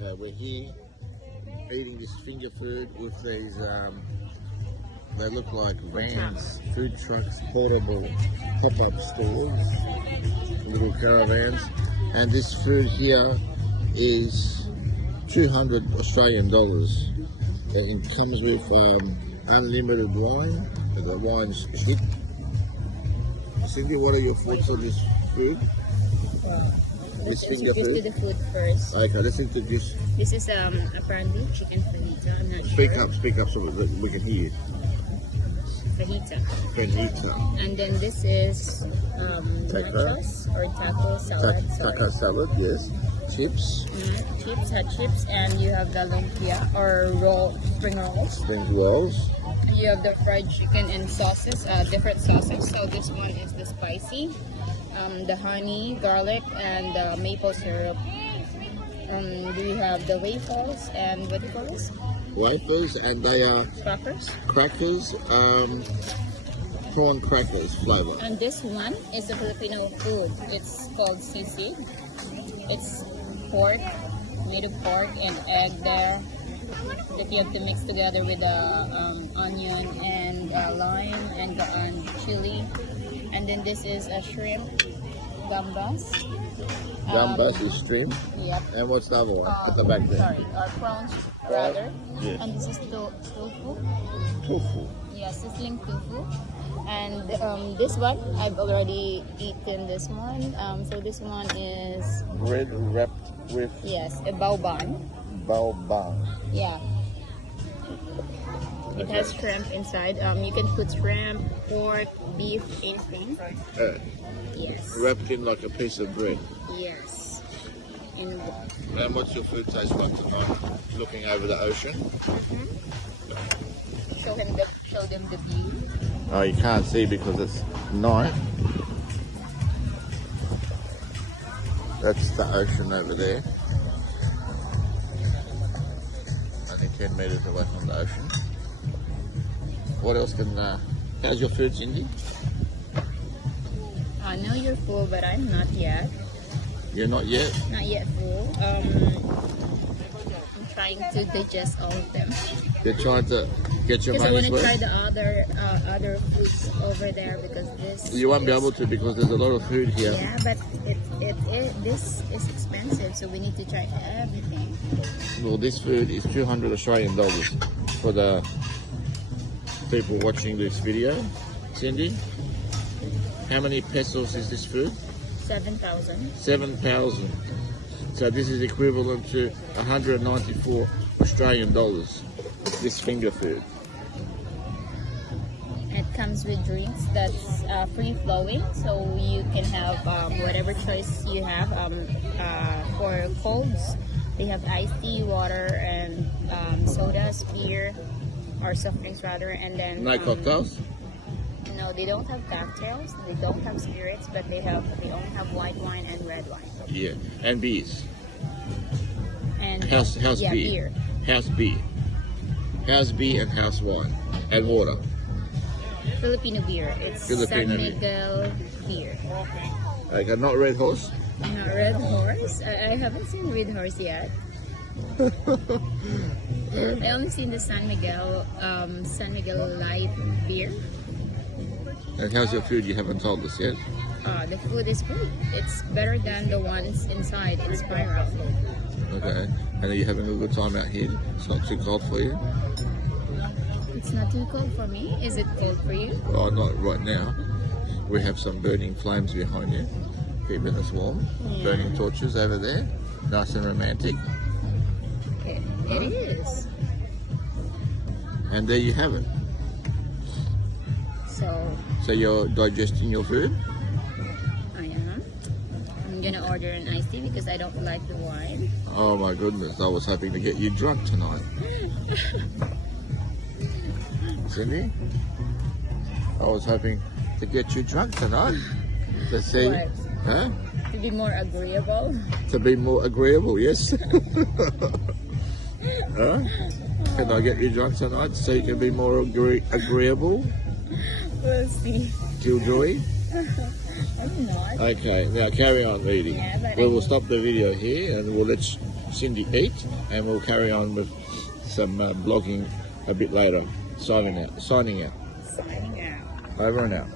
We're here eating this finger food with these, they look like vans, food trucks, portable pop-up stores, little caravans. And this food here is 200 Australian dollars. It comes with unlimited wine. The wine's cheap. Cindy, what are your thoughts on this food? Let's introduce to the food first. Okay, let's introduce. This is apparently chicken fajita. I'm not sure. Speak up so we can hear you. Fajita. Fajita. And then this is nachos or taco salad. Taco salad, yes. Chips. Chips, hot chips, and you have the lumpia or spring rolls. Spring rolls. You have the fried chicken and sauces, different sauces. So this one is the spicy, the honey, garlic, and maple syrup. We have the waffles and what do you call this? Wafers, and they are Crackers. Prawn crackers flavor. And this one is a Filipino food. It's called sisig. It's pork, made of pork and egg there that you have to mix together with onion and lime and chili. And then this is a shrimp, gambas. Gambas is shrimp. Yep. And what's the other one at the back there? Sorry, prawns rather. Yes. And this is tofu. Tofu. Yeah, sizzling tofu. And this one, I've already eaten this one. So this one is Bread wrapped with yes, a bao ban. bao ban. Yeah. It has shrimp inside. You can put shrimp, pork, beef, anything. Yes. Wrapped in like a piece of bread. Yes. And what's your food taste like tonight? Looking over the ocean. show them the view. Oh, you can't see because it's night. That's the ocean over there. Only 10 metres away from the ocean. What else can... how's your food, Cindy? I know you're full, but I'm not yet. You're not yet? Not yet full. I'm trying to digest all of them. You're trying to get your Because I want money's to worth? try the other foods over there because this. You won't be able to because there's a lot of food here. Yeah, but this is expensive, so we need to try everything. Well, this food is 200 Australian dollars for the people watching this video. Cindy, how many pesos is this food? 7,000. 7,000. So this is equivalent to 194 Australian dollars. This finger food. It comes with drinks that's free flowing, so you can have whatever choice you have. For colds, they have iced tea, water, and sodas, beer, or soft drinks rather, and then No cocktails? No, they don't have cocktails. They don't have spirits, but they only have white wine and red wine. Yeah, and beers. And House yeah, beer. House beer. House beer and house wine. And water. Filipino beer. It's Filipino San beer. Miguel beer. Okay, not Red Horse? Not Red Horse. I haven't seen Red Horse yet. I only seen the San Miguel light beer. And how's your food? You haven't told us yet. The food is great. It's better than the ones inside in Spiral. Okay. And are you having a good time out here? It's not too cold for you? It's not too cold for me. Is it cold for you? Oh, not right now. We have some burning flames behind you, keeping us warm. Yeah. Burning torches over there. Nice and romantic. Okay. It is. And there you have it. So you're digesting your food? I am. I'm gonna order an iced tea because I don't like the wine. Oh my goodness, I was hoping to get you drunk tonight. Cindy? I was hoping to get you drunk tonight. To see, What? huh? To be more agreeable. To be more agreeable, yes. Huh? Can I get you drunk tonight so you can be more agreeable? We'll see. Killjoy? I'm not. Okay, now carry on reading. Yeah, but We will stop the video here and we'll let Cindy eat, and we'll carry on with some blogging a bit later. Signing out. Signing out. Over and out.